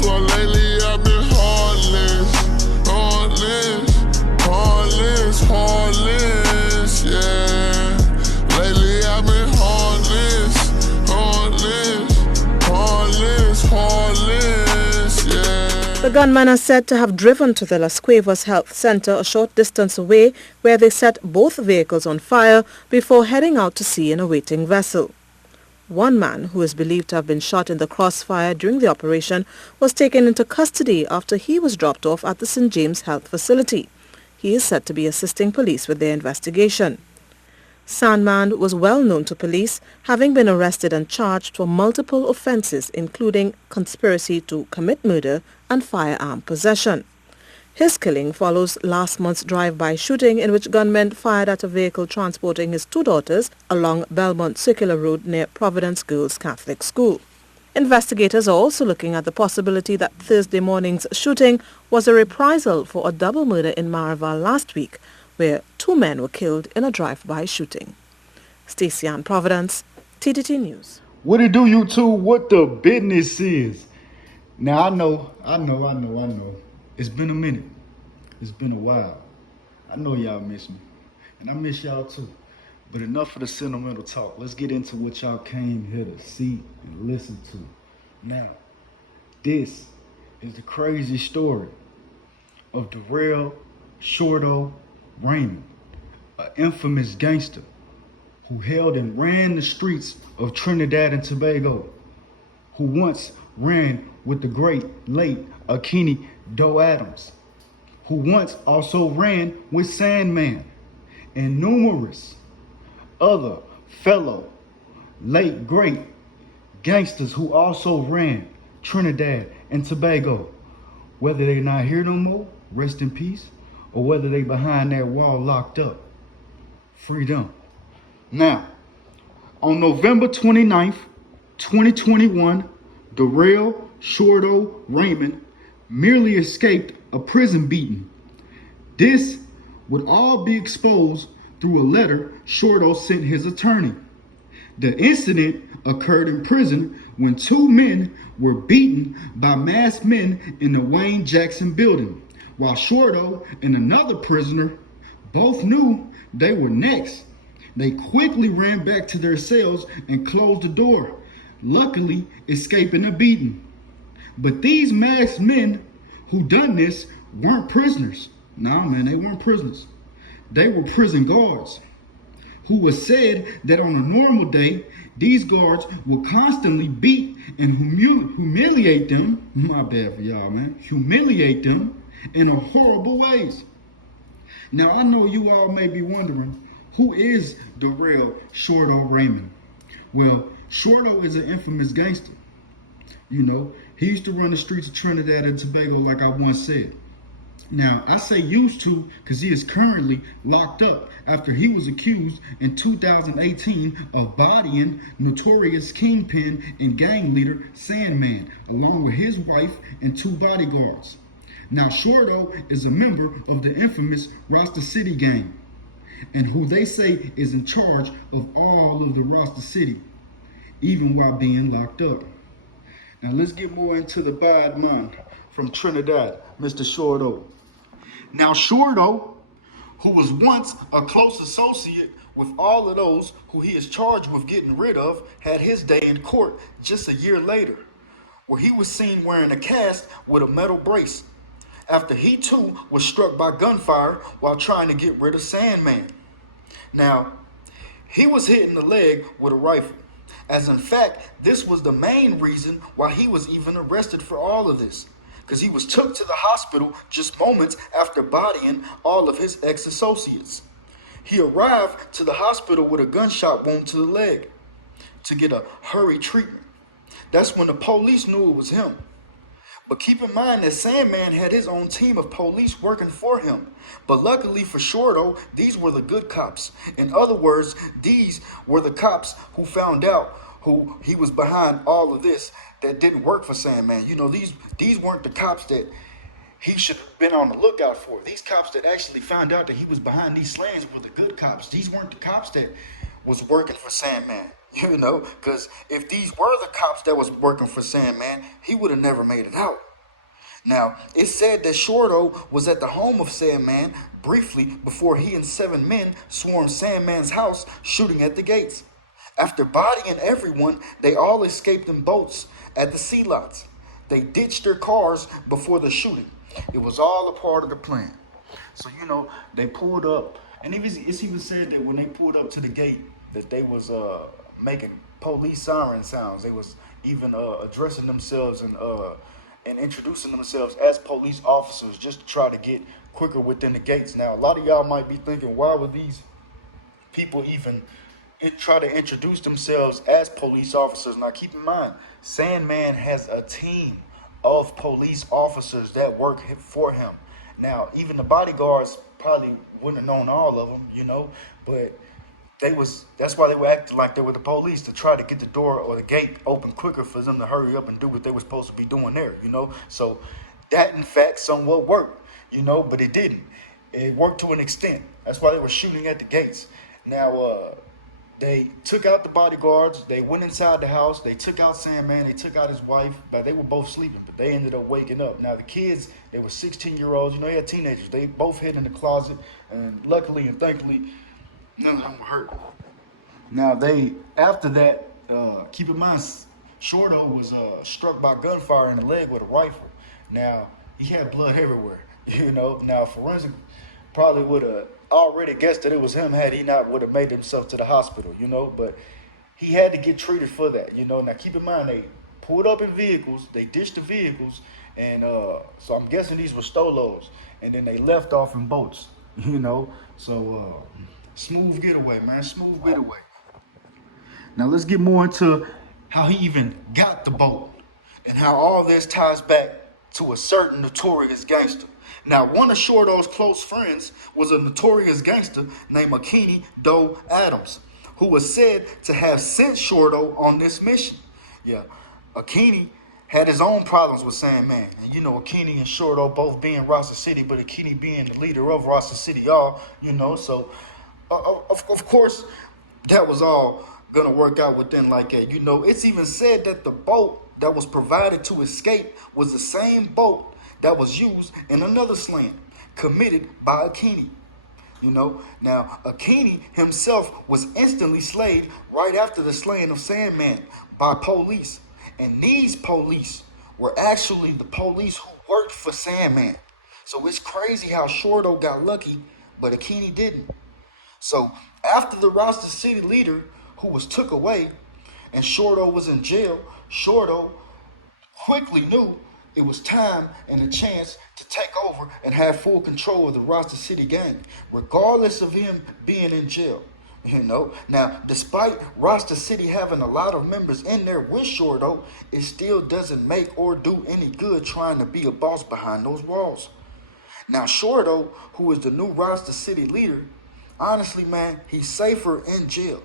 Swear lately I've been heartless, yeah. Lately I've been heartless, yeah. The gunman are said to have driven to the Las Cuevas Health Center a short distance away, where they set both vehicles on fire before heading out to sea in a waiting vessel. One man, who is believed to have been shot in the crossfire during the operation, was taken into custody after he was dropped off at the St. James Health Facility. He is said to be assisting police with their investigation. Sandman was well known to police, having been arrested and charged for multiple offences including conspiracy to commit murder and firearm possession. His killing follows last month's drive-by shooting in which gunmen fired at a vehicle transporting his two daughters along Belmont Circular Road near Providence Girls Catholic School. Investigators are also looking at the possibility that Thursday morning's shooting was a reprisal for a double murder in Maraval last week, where two men were killed in a drive-by shooting. Stacey Ann Providence, TTT News. What it do, YouTube? What the business is? Now, I know. It's been a minute. It's been a while. I know y'all miss me. And I miss y'all too. But enough of the sentimental talk. Let's get into what y'all came here to see and listen to. Now, this is the crazy story of Durell, Sho Raymond, an infamous gangster who held and ran the streets of Trinidad and Tobago, who once ran with the great late Akini Doe Adams, who once also ran with Sandman, and numerous other fellow late great gangsters who also ran Trinidad and Tobago. Whether they're not here no more, rest in peace, or whether they behind that wall locked up, free them. Now, on November 29th, 2021, Durell, Shorto, Raymond merely escaped a prison beating. This would all be exposed through a letter Shorto sent his attorney. The incident occurred in prison when two men were beaten by masked men in the Wayne Jackson building, while Shorto and another prisoner both knew they were next. They quickly ran back to their cells and closed the door, luckily escaping a beating. But these masked men who done this weren't prisoners. Nah, man, they weren't prisoners. They were prison guards, who was said that on a normal day, these guards will constantly beat and humiliate them. My bad for y'all, man. Humiliate them in a horrible ways. Now, I know you all may be wondering, who is Durell Shorto Raymond? Well, Shorto is an infamous gangster. You know, he used to run the streets of Trinidad and Tobago, like I once said. Now, I say used to because he is currently locked up after he was accused in 2018 of bodying notorious kingpin and gang leader Sandman, along with his wife and two bodyguards. Now, Shorto is a member of the infamous Rasta City Gang, and who they say is in charge of all of the Rasta City, even while being locked up. Now, let's get more into the bad man from Trinidad, Mr. Shorto. Now, Shorto, who was once a close associate with all of those who he is charged with getting rid of, had his day in court just a year later, where he was seen wearing a cast with a metal brace after he too was struck by gunfire while trying to get rid of Sandman. Now, he was hit in the leg with a rifle, as in fact, this was the main reason why he was even arrested for all of this, because he was took to the hospital just moments after bodying all of his ex-associates. He arrived to the hospital with a gunshot wound to the leg to get a hurried treatment. That's when the police knew it was him. But keep in mind that Sandman had his own team of police working for him. But luckily for Shorto, these were the good cops. In other words, these were the cops who found out who he was behind all of this that didn't work for Sandman. You know, these weren't the cops that he should have been on the lookout for. These cops that actually found out that he was behind these slams were the good cops. These weren't the cops that was working for Sandman. You know, because if these were the cops that was working for Sandman, he would have never made it out. Now, it's said that Shorto was at the home of Sandman briefly before he and 7 men swarmed Sandman's house, shooting at the gates. After bodying everyone, they all escaped in boats at the sea lots. They ditched their cars before the shooting. It was all a part of the plan. So, they pulled up, and it's even said that when they pulled up to the gate, that they was making police siren sounds. They was even addressing themselves and introducing themselves as police officers just to try to get quicker within the gates. Now, a lot of y'all might be thinking, why would these people even try to introduce themselves as police officers? Now, keep in mind, Sandman has a team of police officers that work for him. Now, even the bodyguards probably wouldn't have known all of them, but that's why they were acting like they were the police, to try to get the door or the gate open quicker for them to hurry up and do what they were supposed to be doing there, So that, in fact, somewhat worked, but it didn't. It worked to an extent. That's why they were shooting at the gates. Now, they took out the bodyguards. They went inside the house. They took out Sandman. They took out his wife. But they were both sleeping, but they ended up waking up. Now, the kids, they were 16-year-olds. They had teenagers. They both hid in the closet, and luckily and thankfully, none of them were hurt. Now, after that, keep in mind, Shorto was struck by gunfire in the leg with a rifle. Now, he had blood everywhere, Now, forensic probably would have already guessed that it was him had he not would have made himself to the hospital, But he had to get treated for that, Now, keep in mind, they pulled up in vehicles. They ditched the vehicles. And so I'm guessing these were stolos. And then they left off in boats, So... smooth getaway, man. Smooth getaway. Now let's get more into how he even got the boat and how all this ties back to a certain notorious gangster. Now, one of Shorto's close friends was a notorious gangster named Akini Doe Adams, who was said to have sent Shorto on this mission. Yeah, Akini had his own problems with Sandman. And Akini and Shorto both being Rasta City, but Akini being the leader of Rasta City, y'all, so... Of course, that was all gonna work out within like that. It's even said that the boat that was provided to escape was the same boat that was used in another slaying committed by Akini. Now Akini himself was instantly slayed right after the slaying of Sandman by police, and these police were actually the police who worked for Sandman. So it's crazy how Shorto got lucky, but Akini didn't. So after the Rasta City leader, who was took away, and Shorto was in jail, Shorto quickly knew it was time and a chance to take over and have full control of the Rasta City Gang, regardless of him being in jail. Now, despite Rasta City having a lot of members in there with Shorto, it still doesn't make or do any good trying to be a boss behind those walls. Now, Shorto, who is the new Rasta City leader, honestly, man, he's safer in jail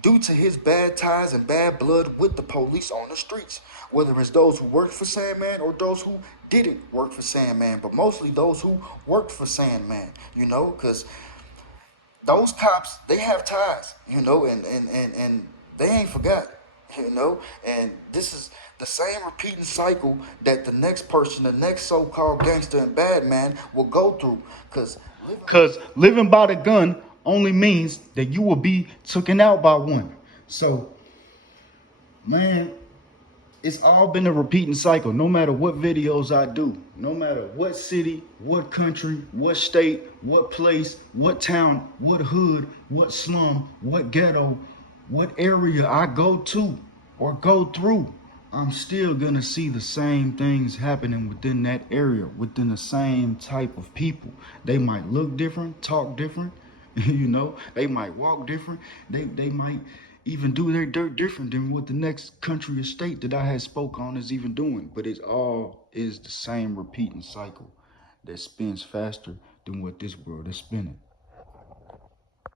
due to his bad ties and bad blood with the police on the streets, whether it's those who worked for Sandman or those who didn't work for Sandman, but mostly those who worked for Sandman, because those cops, they have ties, and they ain't forgot, and this is the same repeating cycle that the next person, the next so-called gangster and bad man will go through, because living by the gun only means that you will be taken out by one. So, man, it's all been a repeating cycle. No matter what videos I do, no matter what city, what country, what state, what place, what town, what hood, what slum, what ghetto, what area I go to or go through, I'm still gonna see the same things happening within that area, within the same type of people. They might look different, talk different, they might walk different, they might even do their dirt different than what the next country or state that I had spoke on is even doing. But it all is the same repeating cycle that spins faster than what this world is spinning.